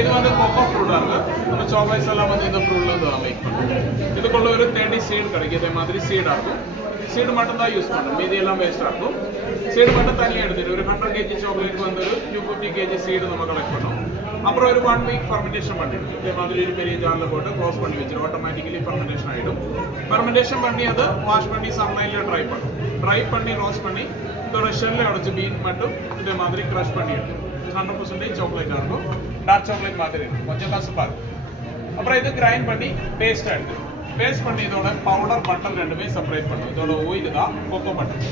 இது வந்து கொக்கோ ஃப்ரூட்டாக இருக்குது. நம்ம சாக்லேட்ஸ் எல்லாம் வந்து இந்த ஃப்ரூட்லேருந்து தான் மேக் பண்ணுவோம். இதுக்குள்ள ஒரு 30 சீட் கிடைக்கும். இதே மாதிரி சீடாக இருக்கும். சீடு மட்டும் தான் யூஸ் பண்ணும், மீதி எல்லாம் வேஸ்ட்டாக இருக்கும். சீடு மட்டும் தனியாக எடுத்துட்டு ஒரு 100 kg சாக்லேட் வந்து ஒரு 250 kg சீடு நம்ம கலெக்ட் பண்ணோம். அப்புறம் ஒரு 1 வீக் ஃபர்மெண்டேஷன் பண்ணிடுது. இதே மாதிரி ஒரு பெரிய ஜாரில் போட்டு க்ளோஸ் பண்ணி வச்சிடும். ஆட்டோமேட்டிக்கலி ஃபர்மெண்டேஷன் ஆகிடும். ஃபர்மெண்டேஷன் பண்ணி அதை வாஷ் பண்ணி சன்லைட்டில் ட்ரை பண்ணும். ட்ரை பண்ணி ரோஸ்ட் பண்ணி இதோட ஷெல்லை உடச்சி பீன் மட்டும் இதே மாதிரி க்ரஷ் பண்ணி எடுத்து 100% சாக்லேட்டாக இருக்கும். டார்க் சாக்லேட் மாதிரி இருக்கும், கொஞ்சம் கசப்பாக இருக்கும். அப்புறம் இது கிரைண்ட் பண்ணி பேஸ்ட்டாக எடுத்து பேஸ்ட் பண்ணி இதோட பவுடர் பட்டர் ரெண்டுமே செப்பரேட் பண்ணும். இதோட ஓயில் தான் கொக்கோ பட்டர்.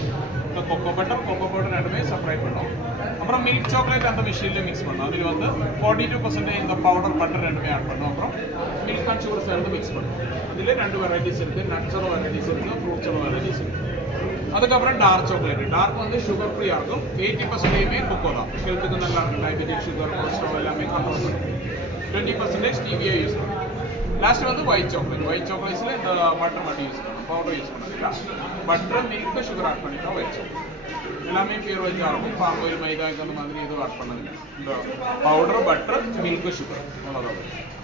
இந்த கொக்கோ பவுடர் ரெண்டுமே செப்பரேட் பண்ணும். அப்புறம் மில்க் சாக்லேட் அந்த மிஷினில் மிக்ஸ் பண்ணும். அதில் வந்து 42% இந்த பவுடர் பட்டர் ரெண்டுமே ஆட் பண்ணும். அப்புறம் மில்க் அண்ட் சுகர் சேர்ந்து மிக்ஸ் பண்ணும். அதில் 2 வெரைட்டிஸ் இருக்குது. நட்ஸோட வெரைட்டிஸ் இருக்குது, ஃப்ரூட்ஸோட வெரைட்டிஸ் இருக்குது. அதுக்கப்புறம் டார்க் சாக்லேட். டார்க் வந்து சுகர் ஃப்ரீயாக இருக்கும். 80% கொக்கோ தான். ஹெல்த்துக்கு நல்லா இருக்கும். டயபெட்டிக், சுகர், கொலஸ்ட்ரால் எல்லாமே கண்ட்ரோல் பண்ணும். 20% ஸ்டீவியா யூஸ் பண்ணும். லாஸ்ட் வந்து ஒயிட் சாக்லேட். ஒயிட் சாக்லேட்ஸில் இந்த பட்டர் மட்டும் யூஸ் பண்ணணும், பவுடர் யூஸ் பண்ணதில்லை. பட்டர், மில்க்கு, சுகர் ஆட் பண்ணி தான் ஒயிட் சாக்லேட். எல்லாமே பியூர் வெஜ்ஜாக இருக்கும். பாம் ஆயில், மைதாக்கு அந்த மாதிரி எதுவும் ஆட் பண்ணதில்லை. இந்த பவுடர், பட்டர், மில்க்கு, சுகர் அவ்வளோதான்.